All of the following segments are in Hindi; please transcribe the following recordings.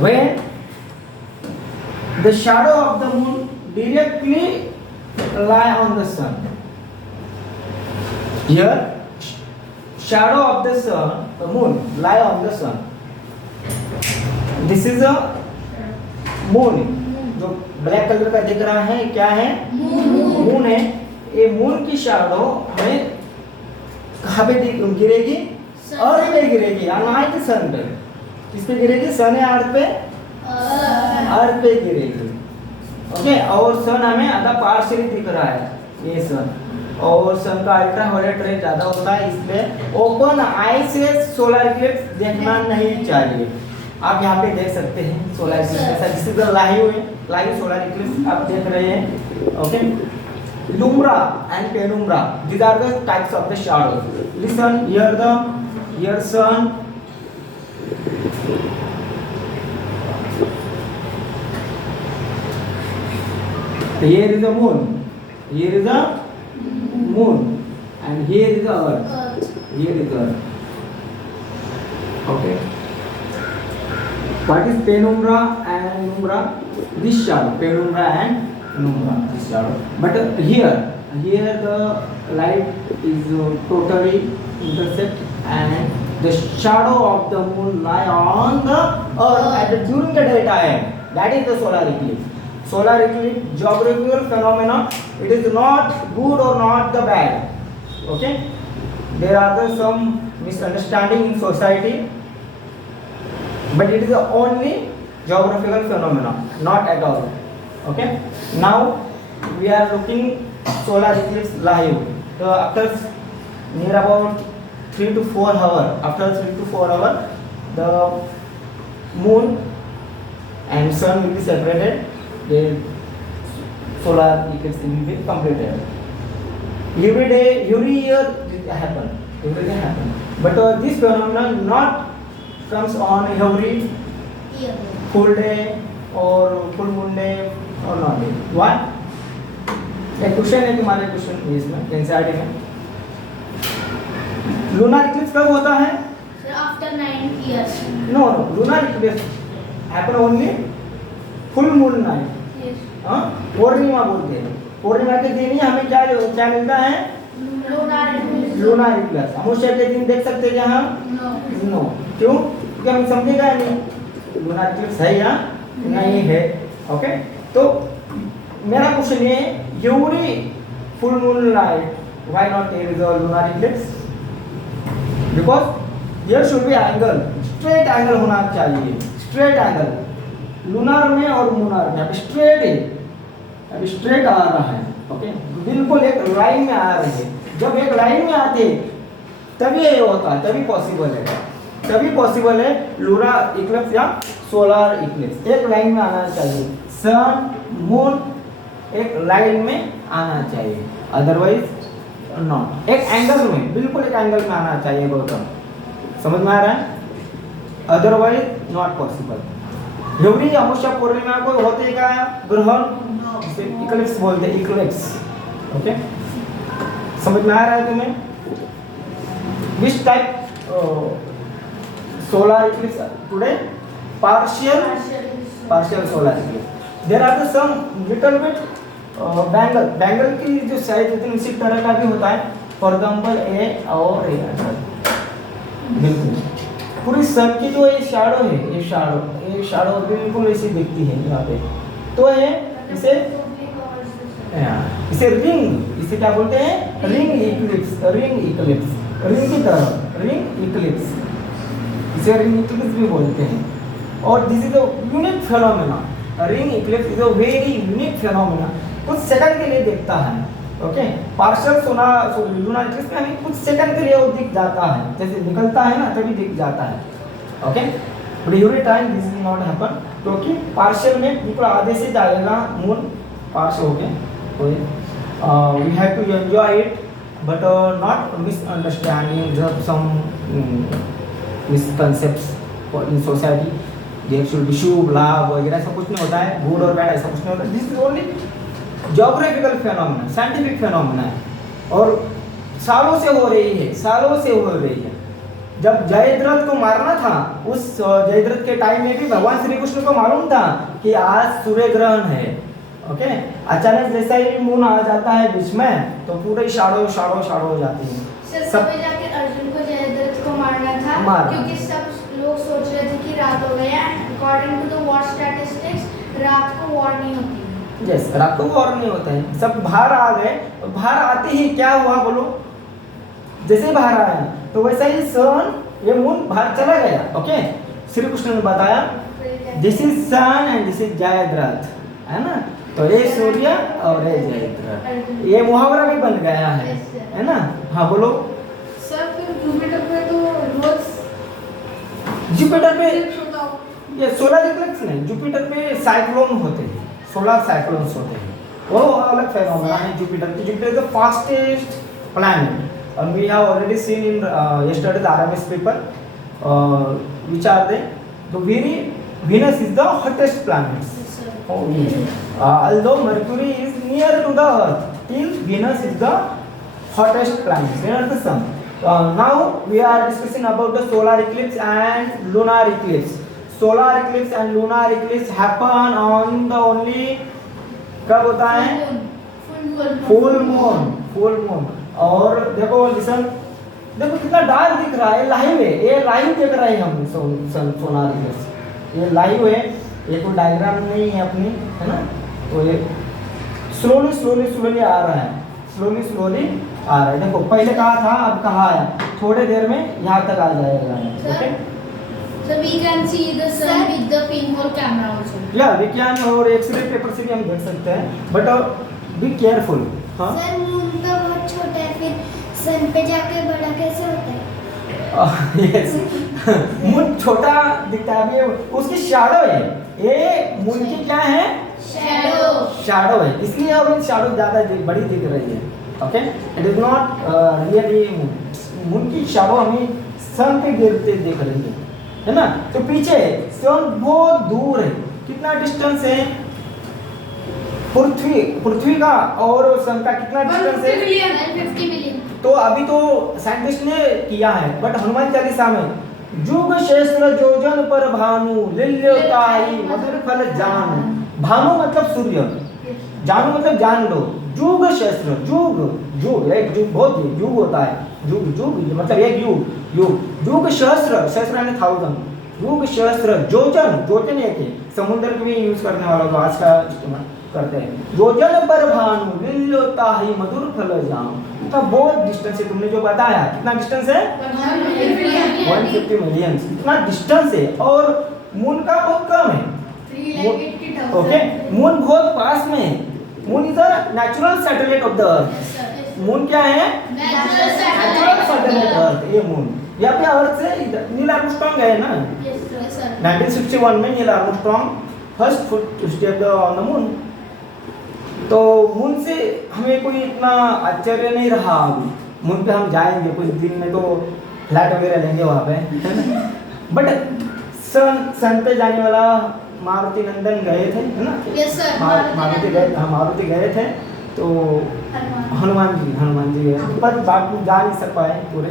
when the shadow of the moon directly lie on the sun. Here shadow of the sun, the moon lie on the sun. This is a moon. जो ब्लैक कलर का दिख रहा है क्या है? मून है। ये मून की शैडो हमें कहाँ पे गिरेगी? अर्थ पे गिरेगी, अनलाइक सन पे। किस पे गिरेगी? सन है अर्थ पे, अर्थ पे गिरेगी। ओके, और सन हमें आधा पार्शियली दिख रहा है ये सन, और सन का अल्ट्रावायलेट रे ज्यादा होता है, इसलिए ओपन आई से सोलर इक्लिप्स देखना नहीं चाहिए। आप यहाँ पे देख सकते हैं solar eclipse, this is the live solar eclipse आप देख रहे हैं। Okay, umbra and penumbra, these are the types of the shadows. Listen, here sun, here is the moon, here is the moon, and here is the earth, here is the earth. Okay, what is penumbra and umbra? This shadow, penumbra and umbra, this shadow. But here the light is totally intersect, and the shadow of the moon lie on the earth during the daytime. That is the solar eclipse. Solar eclipse, geographical phenomena. It is not good or not the bad. Okay, there are some misunderstanding in society, but it is only geographical phenomena, not at all. Okay, now we are looking solar eclipse live. So after near about 3 to 4 hours, after 3 to 4 hours, the moon and sun will be separated. The solar eclipse will be completed. Every day, every year it happen. Every day happen. But this phenomenon not comes on every full day or full moon day or not day. Why? एक क्वेश्चन है तुम्हारे क्वेश्चन इसमें एनसीईआरटी में, लूनर इक्लिप्स कब होता है? After 9 years. No, lunar eclipse happen only full moon night. हाँ, पूर्णिमा बोलते हैं। पूर्णिमा के दिन ही हमें क्या मिलता है? Lunar Eclipse. अमावस्या के दिन देख सकते हैं हम? नो। क्यों? क्योंकि हम समझेगा नहीं लूनर इक्लिप्स है या नहीं है। ओके, तो मेरा क्वेश्चन ये, every full moon night, why not there is a lunar eclipse? Because there should be angle, straight angle होना चाहिए, straight angle, lunar में और lunar में। अभी straight है, अभी straight आ रहा है। ओके, बिल्कुल एक लाइन में आ रही है। जब एक लाइन में आते तभी ये होता है, तभी पॉसिबल है लूनर इक्लिप्स या सोलर इक्लिप्स। एक लाइन में आना चाहिए, सन मून एक लाइन में आना चाहिए, अदरवाइज नॉट। एक एंगल में, बिल्कुल एक एंगल में आना चाहिए गौतम, समझ में आ रहा है? Otherwise not possible. एवरी अमावस्या पूर्णिमा को होते का ग्रहण, इक्लिप्स बोलते हैं, इक्लिप्स। ओके, समझ में आ रहा है तुम्हें? Which type solar eclipse today? Partial solar eclipse. There are some little bit bangle की जो साइज होती है इसी तरह का भी होता है। फॉर एग्जाम्पल ए और ए, बिल्कुल पूरी सन की जो ये शैडो है, ये शैडो बिल्कुल ऐसी दिखती है यहाँ पे। तो ये इसे रिंग, इसे क्या बोलते हैं? रिंग इक्लिप्स, रिंग की तरह, रिंग इक्लिप्स, इसे रिंग इक्लिप्स भी बोलते हैं। और this is a unique phenomena, ring Eclipse is a very unique phenomena. कुछ सेकंड के लिए दिखता है। ओके, पार्शियल लूनर इक्लिप्स में हमें कुछ सेकंड के लिए वो दिख जाता है, जैसे निकलता है ना तभी दिख जाता है। Okay, but every time this will not happen, क्योंकि पार्शियल में बिल्कुल आधे से जाएगा मून पार्श हो गया। We have to enjoy it, but not misunderstanding some misconceptions in society. There should be शुभ लाभ वगैरह ऐसा कुछ नहीं होता है, गुड और बैड ऐसा कुछ नहीं होता। This is only geographical phenomena, scientific phenomena है, और सालों से हो रही है, जब जयद्रथ को मारना था, उस जयद्रथ के टाइम में भी भगवान श्री कृष्ण को मालूम था कि आज सूर्य ग्रहण है। ओके, अचानक जैसा ही मून आ जाता है बीच में तो पूरे शाडो हो जाती है। सर सब तभी जाकर अर्जुन को जयद्रथ को मारना था मारना। क्योंकि सब लोग सोच रहे थे कि रात हो गई है। According to the war statistics रात को वॉर नहीं होती। यस, रात को वॉर नहीं होता है। सब बाहर आ गए, बाहर आते ही क्या हुआ बोलो, जैसे बाहर आया तो वैसा ही सन, ये मून बाहर चला गया। ओके, श्री कृष्ण ने बताया this is sun and this is Jayadratha, है ना। तो ये सूर्य और ये जयद्रथ, ये मुहावरा भी बन गया है ना। हाँ बोलो। सर फिर जुपिटर पे तो रोज जुपिटर पे eclipse होता हो। ये सोलर इक्लिप्स नहीं, जुपिटर पे साइक्लोन होते हैं, सोलर साइक्लोन्स होते हैं, वो अलग फेनोमेना है। Jupiter is the fastest planet and we have already seen in yesterday's RMS paper which are the Venus is the hottest planet. Oh, yes. Although Mercury is near to the Earth, still Venus is the hottest planet near the Sun. Now we are discussing about the solar eclipse and lunar eclipse. Solar eclipse and lunar eclipse happen on the only कब होता है? Full moon. और देखो लिसन, देखो कितना डार्क दिख रहा है, लाइव है, ये लाइव देख रहे हैं हम सोनार इक्लिप्स, ये लाइव है, ये कोई डायग्राम नहीं है अपनी, है ना। तो ये स्लोली आ रहा है, स्लोली आ रहा है। देखो पहले कहाँ था, अब कहाँ आया, थोड़े देर में यहाँ तक आ जाएगा। Okay, So we can see the sun with the pinhole camera also. या विज्ञान और एक्सरे पेपर से भी हम देख सकते हैं, बट बी केयरफुल। हाँ सर मून तो बहुत छोटा है, फिर सन पे जाके बड़ा कैसे होता है? यस, मून छोटा दिखता है, अभी उसकी शैडो है, ये मून की क्या है? शैडो है, इसलिए अब शैडो ज्यादा बड़ी दिख रही है। Okay, it is not really moon की शैडो हमें सन पे गिरते दिख रही है ना। तो पीछे सन बहुत दूर है, कितना डिस्टेंस है पृथ्वी का और सन का, कितना डिस्टेंस है? 150 मिलियन। तो अभी तो साइंटिस्ट ने किया है, बट हनुमान चालीसा में जुग शेषर जोजन पर भानु लिल्योताई मधुर फल जान, भानु मतलब सूर्य, जानू मतलब जान लो, जुग शेषर, जुग एक जुग, बहुत युग होता है, जुग मतलब एक युग सहस्र यानी 1000, युग सहस्र जोजन एक है, समुद्र के भी यूज करने वाला तो आज का इस्तेमाल करते हैं। जोजन पर भानु लिल्योता ही मधुर फल जाम, इतना बहुत डिस्टेंस है, तुमने जो बताया कितना डिस्टेंस है? 150 मिलियन, इतना डिस्टेंस है, और मून का बहुत कम है। ओके, मून बहुत पास में है, moon is a natural satellite of the earth. Moon क्या है? नेचुरल सैटेलाइट अर्थ, ये मून यहाँ पे अर्थ से नील आर्मस्ट्रांग गए ना, 1961 में Neil Armstrong first foot step on the moon. तो मून से हमें कोई इतना आश्चर्य नहीं रहा, अभी मून पे हम जाएंगे कुछ दिन में, तो फ्लैट वगैरह लेंगे वहाँ पे बट सन पे जाने वाला मारुति नंदन गए थे, है ना। Yes, sir. मारुति गए थे, तो हनुमान जी गए, पर बाकी जा नहीं सक पाए पूरे।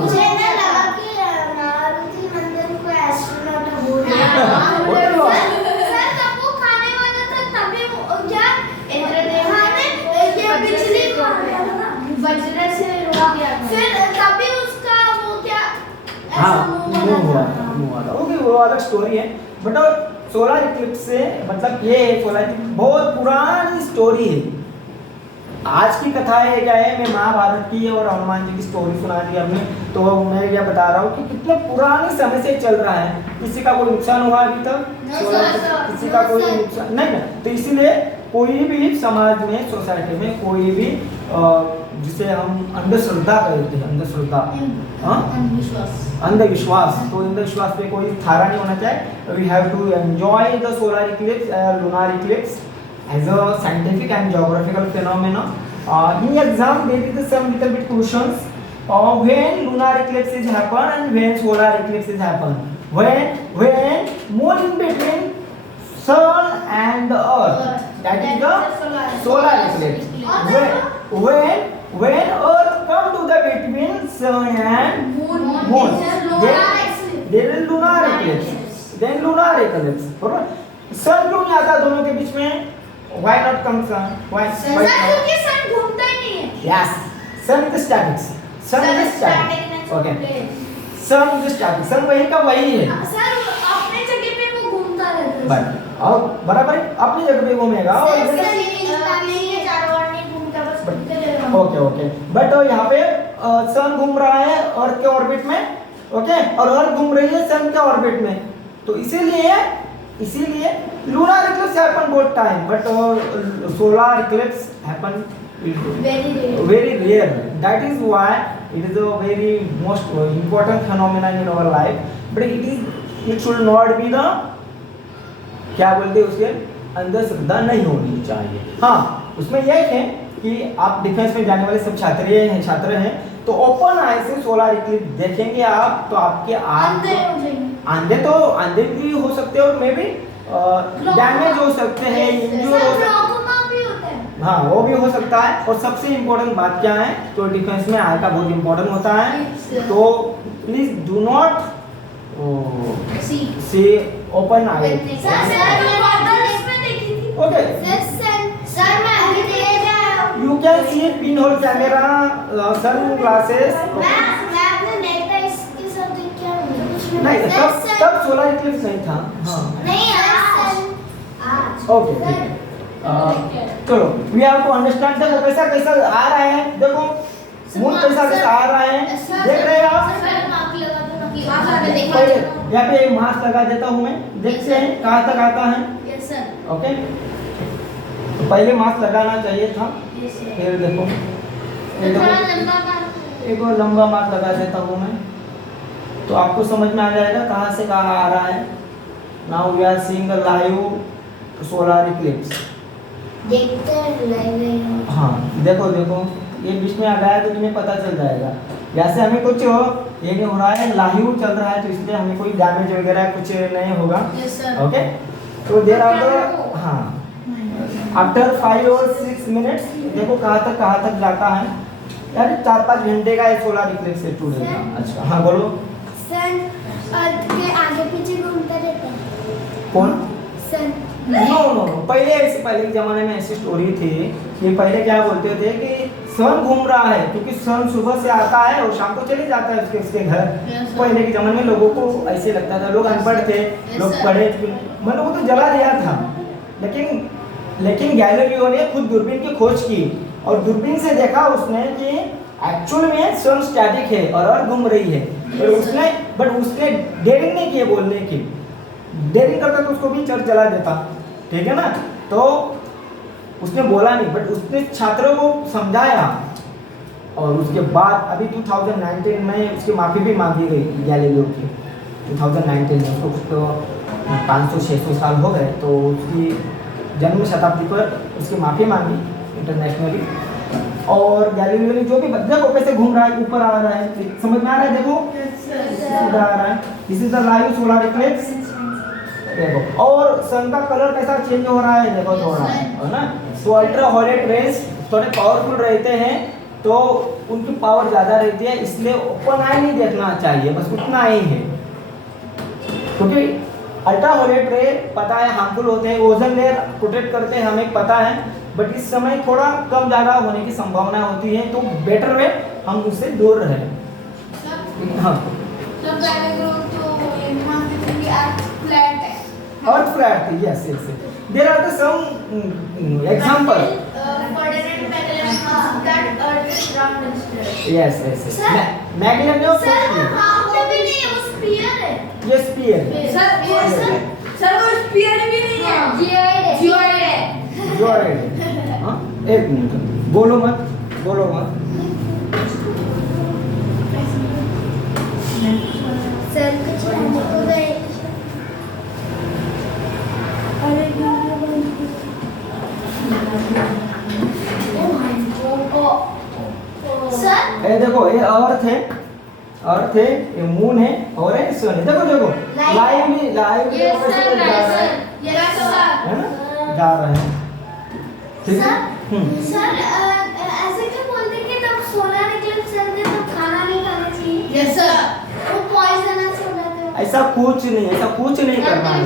मुझे ना लगा कि मारुति नंदन को एस्ट्रोनॉट बोल रहा है। सर तब वो खाने वाला था, तभी वो क्या ये बिजली वज्र से रोक दिया, फिर तभी उसका वो क्या हुआ था। ओके, वो अलग स्टोरी है, बट सोलर इक्लिप्स से मतलब ये सोलर इक्लिप्स बहुत पुरानी स्टोरी है। आज की कथा है क्या है, मैं महाभारत की और हनुमान जी की स्टोरी सुना दी हमने, तो मैं क्या बता रहा हूँ कि कितने पुराने समय से चल रहा है, किसी का कोई नुकसान हुआ अभी तक? किसी का कोई नुकसान नहीं ना। तो इसीलिए कोई भी समाज में, सोसाइटी में कोई भी जिसे हम अंधश्रद्धा कहते हैं, अंधविश्वास, तो अंधविश्वास पे कोई थारा नहीं होना चाहिए। We have to enjoy the solar eclipse, lunar eclipse as a scientific and geographical phenomena. In exam there is some little bit questions when lunar eclipse is happen and when solar eclipse is happen. When moon in between sun and the earth, that is the solar eclipse. When earth come to the between sun and moon. There is lunar eclipse. Then lunar eclipse. सन क्यों नहीं आता दोनों के बीच में? Why not come sun? Why? Sir क्योंकि सन घूमता ही नहीं है। Yes. Sun is static. Sun is static. Okay. Sun is static. Sun वही का वही है। सर अपने जगह पे वो घूमता रहता है। बट और बराबर अपनी जगह पे घूमेगा और ओके ओके बट यहाँ पे सन घूम रहा है अर्थ के ऑर्बिट में, ओके, और अर्थ घूम रही है सन के ऑर्बिट में, तो इसीलिए lunar eclipse happen both time but solar Eclipse happen very rare. That is why it is a very most important phenomenon in our life, but it should not be the क्या बोलते हैं उसके अंदर श्रद्धा नहीं होनी चाहिए। हाँ, उसमें यह है कि आप डिफेंस में जाने वाले सब छात्र हैं तो ओपन आई से सोलर इक्लिप्स देखेंगे आप तो आपके अंधे भी हो सकते हैं और मे बी डैमेज हो सकते हैं, इंजूर हो सकते हैं। हाँ, वो भी हो सकता है। और सबसे इम्पोर्टेंट बात क्या है, तो डिफेंस में आई का बहुत इम्पोर्टेंट होता है, तो please do not see open eye. Okay, you can see pinhole camera, sunglasses. नहीं, तब सोलर इक्लिप्स नहीं था। हाँ। ओके, चलो, we have to understand देखो कैसा आ रहा है, देखो मून कैसा आ रहा है, देख रहे हैं आप? पहले यहाँ पे एक मास्क लगा देता हूँ मैं, देखते हैं कहाँ तक आता है। ओके, पहले मास्क लगाना चाहिए था, फिर देखो एक और लंबा मास्क लगा देता हूँ मैं, तो आपको समझ में आ जाएगा कहाँ से कहाँ आ रहा है। Now we are seeing the live solar eclipse. हाँ, देखो ये बीच में आ गया है तो तुम्हें पता चल जाएगा। जैसे हमें कुछ ये नहीं हो रहा है, लाइव चल रहा है, तो इसलिए हमें कोई डैमेज वगैरह कुछ नहीं होगा। ओके, तो देर आर द हाँ आफ्टर 5 or 6 मिनट्स देखो कहाँ तक जाता है यार। 4-5 घंटे का सोलर इक्लिप्स है टुडे का। अच्छा, हाँ बोलो। सन अर्थ के आगे पीछे घूमता रहता है। कौन? सन। नो, पहले के जमाने में ऐसी स्टोरी थी कि पहले क्या बोलते थे कि सन घूम रहा है, क्योंकि सन सुबह से आता है और शाम को चले जाता है उसके घर। पहले के जमाने में लोगों को ऐसे लगता था, लोग अनपढ़ थे, लोग पढ़े मतलब वो तो जला दिया था। लेकिन गैलीलियो ने खुद दूरबीन की खोज की और दूरबीन से देखा उसने कि एक्चुअल में सन स्टैटिक है और अर्थ घूम रही है। और उसने डेयरिंग नहीं किए बोलने की। डेयरिंग करता तो उसको भी चर्च जला देता, ठीक है ना। तो उसने बोला नहीं, बट उसने छात्रों को समझाया और उसके बाद अभी 2019 में उसकी माफ़ी भी मांगी गई गैलीलियो की। 2019 में उसको कुछ तो 500-600 साल हो गए, तो उसकी जन्म शताब्दी पर उसकी माफ़ी मांगी इंटरनेशनली। और गैलीलियो ने जो भी देखो कैसे घूम रहा है, ऊपर आ रहा है, समझ में आ रहा है? देखो सीधा आ रहा है। This is the live solar Eclipse. देखो, और सन का कलर कैसा चेंज हो रहा है, देखो थोड़ा, है ना। तो अल्ट्रा वायलेट रेज थोड़े पावरफुल रहते हैं, तो उनकी पावर ज़्यादा रहती है, इसलिए ओपन आई नहीं देखना चाहिए, बस उतना ही है। क्योंकि अल्ट्रा वायलेट रे पता है हार्मफुल होते हैं, ओजोन लेयर प्रोटेक्ट करते हैं, हमें पता है, बट इस समय थोड़ा कम ज़्यादा होने की संभावना होती है, तो बेटर है हम उससे दूर रहें। हाँ, अर्थ फ्लैट है, yes. There are the some example. Yes. मैगलेनियम हाफ भी नहीं है, वो स्फीयर है। ये स्फीयर है। सर वो स्फीयर भी नहीं है, जियोइड है। हाँ, एक मिनट, बोलो मत। सर कुछ हो गए। ये देखो, ये अर्थ है, ये मून है और ये सन है। देखो लाइव है ना, जा रहे हैं, ठीक है। सर ऐसे क्यों बोलते हैं कि तब सोलर इक्लिप्स ऐसा कुछ नहीं करना है।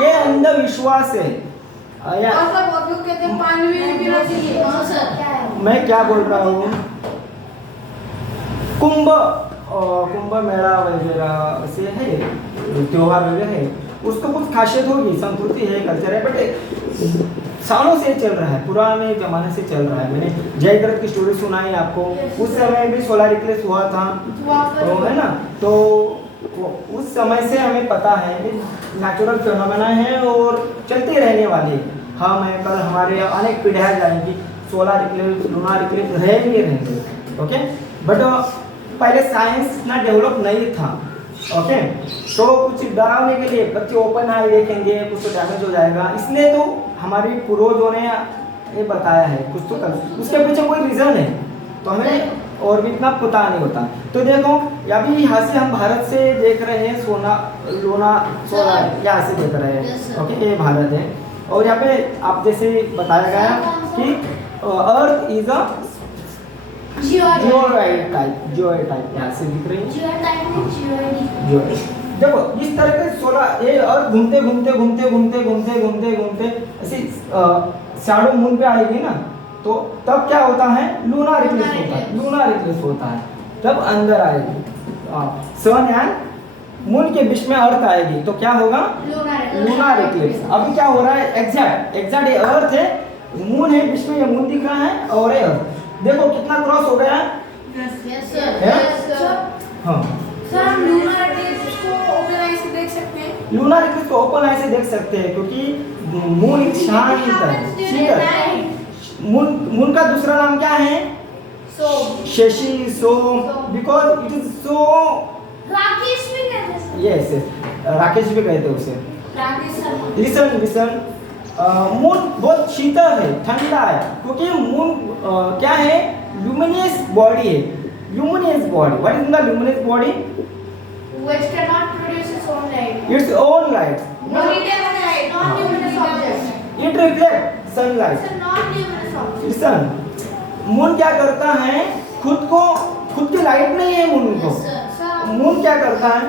ये अंधविश्वास है। और सब बहुत लोग कहते हैं पानी भी नहीं पीना चाहिए। हाँ सर क्या है मैं क्या बोल रहा हूँ, कुंभ मेला वगैरह से है, त्योहार वगैरह है, उसको कुछ खासियत होगी, संस्कृति है, कल्चर है, बट सालों से चल रहा है, पुराने जमाने से चल रहा है। मैंने जयद्रथ की स्टोरी सुनाई आपको, उस समय भी सोलर इक्लिप्स हुआ था, तो है ना, तो उस समय से हमें पता है कि नेचुरल फिनोमेना है और चलते रहने वाले हैं। हम हैं, कल हमारे अनेक पीढ़ियाँ जाएंगी, सोलर इक्लिप्स, लूनर इक्लिप्स रहेंगे। ओके, बट पहले साइंस इतना डेवलप नहीं था। ओके, तो कुछ डरावने के लिए बच्चे ओपन आई देखेंगे, कुछ तो डैमेज हो जाएगा, इसलिए तो हमारे पूर्वजों ने ये बताया है, कुछ तो उसके पीछे कोई रीज़न है, तो हमें और भी इतना पता नहीं होता। तो देखो अभी यहाँ से हम भारत से देख रहे हैं, सोलर यहाँ से देख रहे हैं। ओके, ये भारत है, और यहाँ पे आप जैसे बताया गया कि earth is a geoid type यहाँ से दिख रही है। देखो इस तरह के सोलर ये अर्थ घूमते ऐसे शैडो मून पे आएगी ना, तो तब क्या होता है, लूनर इक्लिप्स होता है। तब अंदर आएगी सन एंड मून के बीच में अर्थ आएगी, तो क्या होगा, लूनर इक्लिप्स। अभी क्या हो रहा है, एग्जैक्ट ये अर्थ है, मून है बीच में, ये मून दिख रहा है और ये अर्थ, देखो कितना क्रॉस हो गया। यस हाँ सर, हम लूनर इक्लिप्स को ओपन आई से देख सकते हैं। लूनर इक्लिप्स को ओपन आई से देख सकते हैं, क्योंकि मून एक शांत है। मून का दूसरा नाम क्या है, Shashi, so, because it is so, Rakesh भी कहते हैं। यस राकेश भी कहते हैं उसे। राकेश सर लिसन, मून बहुत शीतल है, ठंडा है, क्योंकि मून क्या है, ल्यूमिनियस बॉडी है। What is the luminous body, which cannot produce its own light. Its own light, Non-luminous objects. It reflect sunlight. It's a non-luminous object. Listen, moon क्या करता है, खुद की लाइट नहीं है मून को। Yes, sir. मून क्या करता है,